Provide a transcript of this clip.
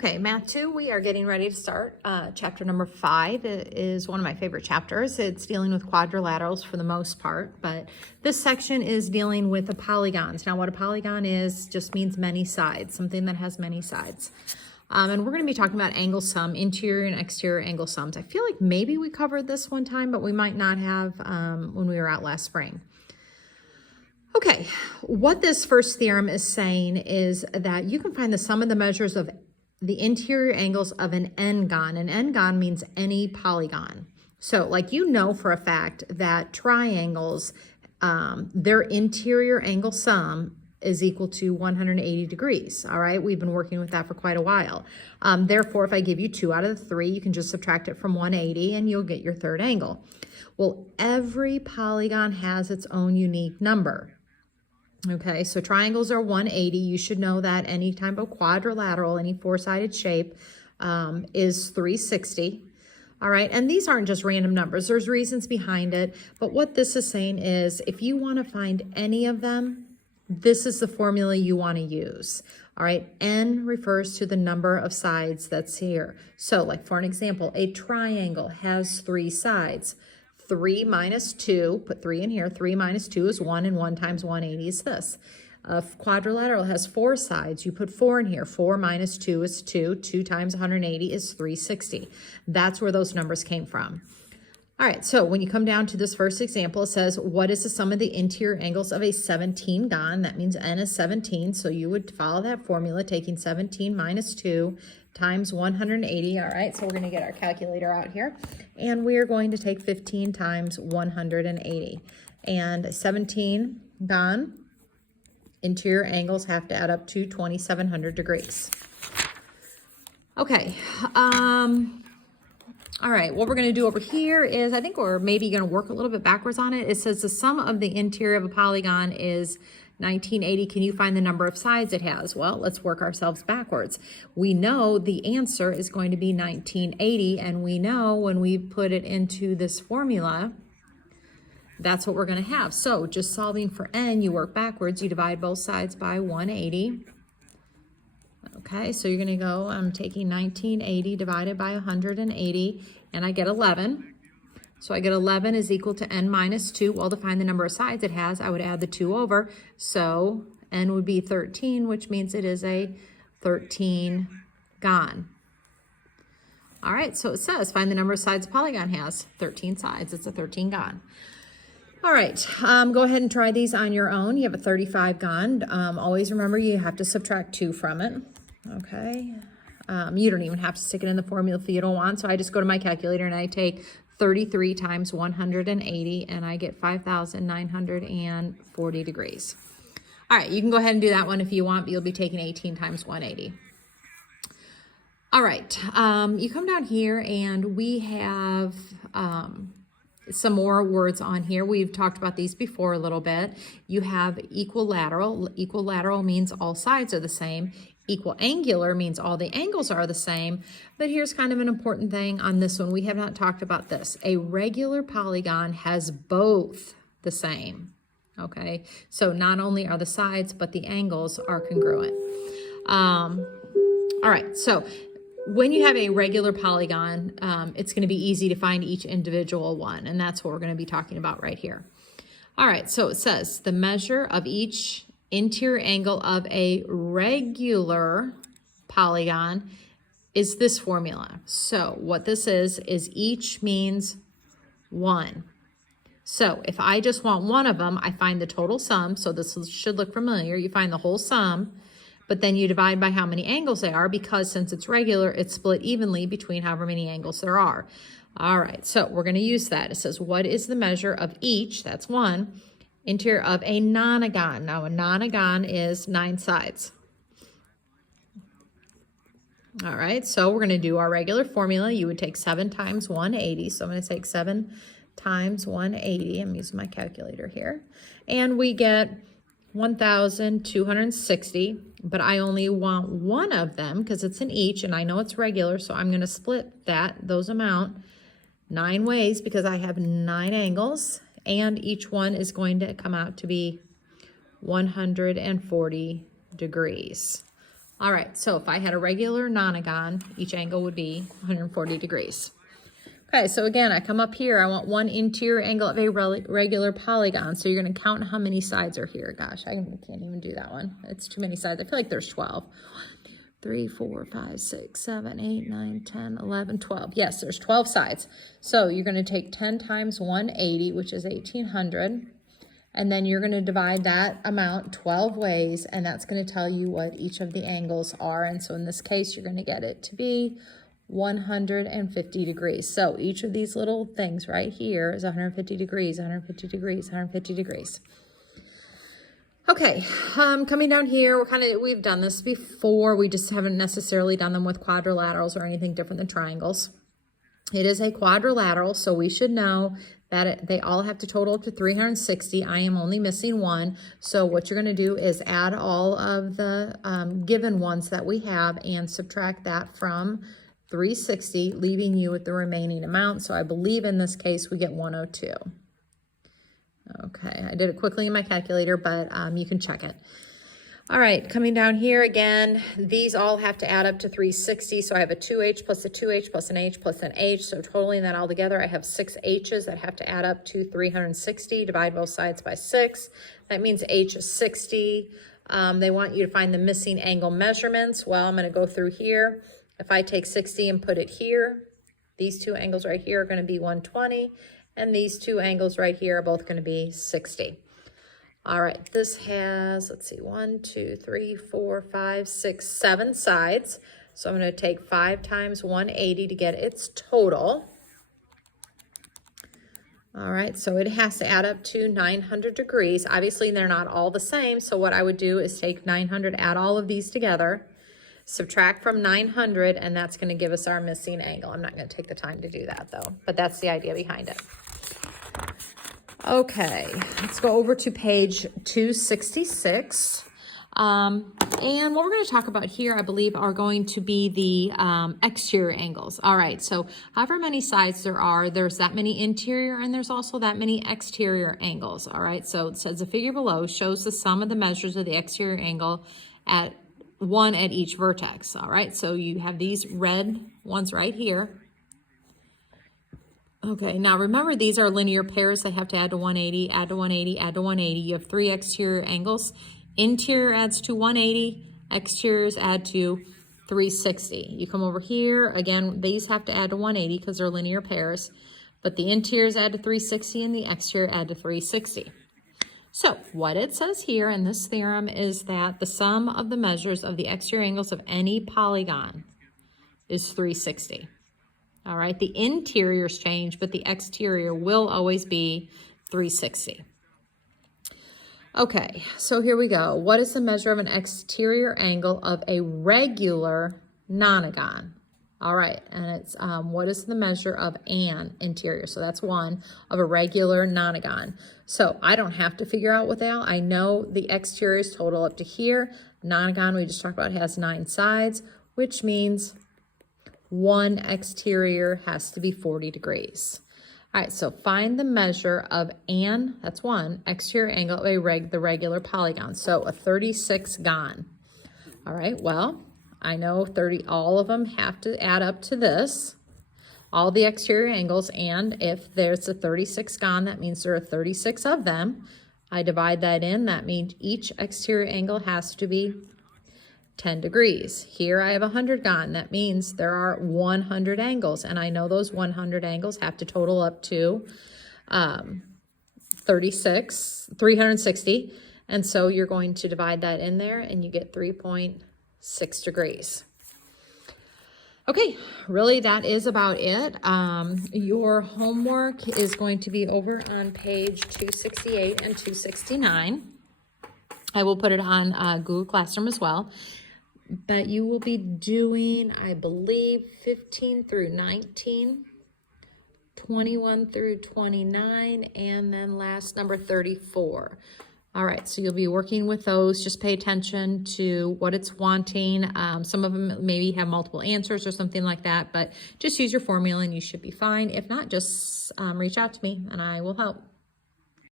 Okay, Math 2, we are getting ready to start. Chapter number 5 is one of my favorite chapters. It's dealing with quadrilaterals for the most part, but this section is dealing with the polygons. Now, what a polygon is just means many sides, something that has many sides. And we're going to be talking about angle sum, interior and exterior angle sums. I feel like maybe we covered this one time, but we might not have when we were out last spring. Okay, what this first theorem is saying is that you can find the sum of the measures of the interior angles of an n-gon. An n-gon means any polygon. So like you know for a fact that triangles, their interior angle sum is equal to 180 degrees, all right? We've been working with that for quite a while. Therefore, if I give you 2 out of the 3, you can just subtract it from 180 and you'll get your third angle. Well, every polygon has its own unique number. Okay, so triangles are 180. You should know that any type of quadrilateral, any four-sided shape is 360. All right, and these aren't just random numbers. There's reasons behind it. But what this is saying is if you want to find any of them, this is the formula you want to use. All right, n refers to the number of sides that's here. So like for an example, a triangle has 3 sides. 3 minus 2, put 3 in here, 3 minus 2 is 1, and 1 times 180 is this. A quadrilateral has 4 sides. You put 4 in here. 4 minus 2 is 2. 2 times 180 is 360. That's where those numbers came from. All right, so when you come down to this first example, it says, what is the sum of the interior angles of a 17-gon? That means n is 17, so you would follow that formula, taking 17 minus 2 times 180. All right, so we're going to get our calculator out here, and we are going to take 15 times 180. And 17-gon interior angles have to add up to 2,700 degrees. Okay, all right, what we're going to do over here is I think we're maybe going to work a little bit backwards on it. It says the sum of the interior of a polygon is 1980. Can you find the number of sides it has? Well, let's work ourselves backwards. We know the answer is going to be 1980, and we know when we put it into this formula, that's what we're going to have. So just solving for n, you work backwards. You divide both sides by 180. Okay, so you're going to go, I'm taking 1980 divided by 180, and I get 11. So I get 11 is equal to n minus 2. Well, to find the number of sides it has, I would add the 2 over. So n would be 13, which means it is a 13-gon. All right, so it says find the number of sides a polygon has. 13 sides. It's a 13-gon. All right, go ahead and try these on your own. You have a 35-gon. Always remember you have to subtract 2 from it. Okay, you don't even have to stick it in the formula if you don't want. So I just go to my calculator and I take 33 times 180 and I get 5,940 degrees. All right, you can go ahead and do that one if you want, but you'll be taking 18 times 180. All right, you come down here and we have some more words on here. We've talked about these before a little bit. You have equilateral. Equilateral means all sides are the same. Equal angular means all the angles are the same. But here's kind of an important thing on this one. We have not talked about this. A regular polygon has both the same. Okay, so not only are the sides, but the angles are congruent. All right, so when you have a regular polygon, it's going to be easy to find each individual one, and that's what we're going to be talking about right here. All right, so it says the measure of each interior angle of a regular polygon is this formula. So what this is each means 1. So if I just want one of them, I find the total sum. So this should look familiar. You find the whole sum, but then you divide by how many angles they are, because since it's regular, it's split evenly between however many angles there are. All right, so we're going to use that. It says, what is the measure of each, that's 1, interior of a nonagon. Now, a nonagon is 9 sides. All right, so we're going to do our regular formula. You would take 7 times 180. So I'm going to take 7 times 180. I'm using my calculator here. And we get 1,260, but I only want one of them because it's an each, and I know it's regular, so I'm going to split those amount 9 ways because I have 9 angles, and each one is going to come out to be 140 degrees. All right, so if I had a regular nonagon, each angle would be 140 degrees. Okay, so again, I come up here, I want one interior angle of a regular polygon. So you're gonna count how many sides are here. Gosh, I can't even do that one. It's too many sides. I feel like there's 12. 3, 4, 5, 6, 7, 8, 9, 10, 11, 12. Yes, there's 12 sides. So you're gonna take 10 times 180, which is 1,800. And then you're gonna divide that amount 12 ways, and that's gonna tell you what each of the angles are. And so in this case, you're gonna get it to be 150 degrees. So each of these little things right here is 150 degrees, 150 degrees, 150 degrees. Okay, coming down here, we've done this before. We just haven't necessarily done them with quadrilaterals or anything different than triangles. It is a quadrilateral, so we should know that they all have to total up to 360. I am only missing one. So what you're gonna do is add all of the given ones that we have and subtract that from 360, leaving you with the remaining amount. So I believe in this case we get 102. Okay, I did it quickly in my calculator, but you can check it. All right, coming down here again, these all have to add up to 360. So I have a 2H plus a 2H plus an H plus an H. So totaling that all together, I have 6 H's that have to add up to 360. Divide both sides by 6. That means H is 60. They want you to find the missing angle measurements. Well, I'm gonna go through here. If I take 60 and put it here, these two angles right here are going to be 120, and these two angles right here are both going to be 60. All right, this has, let's see, 1, 2, 3, 4, 5, 6, 7 sides. So I'm going to take 5 times 180 to get its total. All right, so it has to add up to 900 degrees. Obviously, they're not all the same, so what I would do is take 900, add all of these together, subtract from 900, and that's going to give us our missing angle. I'm not going to take the time to do that, though, but that's the idea behind it. Okay, let's go over to page 266. And what we're going to talk about here, I believe, are going to be the exterior angles. All right, so however many sides there are, there's that many interior, and there's also that many exterior angles. All right, so it says the figure below shows the sum of the measures of the exterior angle at one at each vertex. All right, so you have these red ones right here. Okay, now remember, these are linear pairs that have to add to 180, add to 180, add to 180. You have 3 exterior angles. Interior adds to 180, exteriors add to 360. You come over here, again, these have to add to 180 because they're linear pairs, but the interiors add to 360 and the exterior add to 360. So what it says here in this theorem is that the sum of the measures of the exterior angles of any polygon is 360. All right, the interiors change, but the exterior will always be 360. Okay, so here we go. What is the measure of an exterior angle of a regular nonagon? All right, and it's what is the measure of an interior? So that's one of a regular nonagon. So I don't have to figure out what they are. I know the exteriors total up to here. Nonagon, we just talked about, has 9 sides, which means one exterior has to be 40 degrees. All right, so find the measure of an, that's one, exterior angle of the regular polygon. So a 36 gon. All right, well, I know 30, all of them have to add up to this, all the exterior angles, and if there's a 36 gon, that means there are 36 of them. I divide that in, that means each exterior angle has to be 10 degrees. Here I have 100 gon, that means there are 100 angles, and I know those 100 angles have to total up to 360, and so you're going to divide that in there, and you get 3.6 degrees. Okay, really that is about it. Your homework is going to be over on page 268 and 269. I will put it on Google Classroom as well. But you will be doing, I believe, 15 through 19, 21 through 29, and then last number 34. All right, so you'll be working with those. Just pay attention to what it's wanting. Some of them maybe have multiple answers or something like that, but just use your formula and you should be fine. If not, just reach out to me and I will help.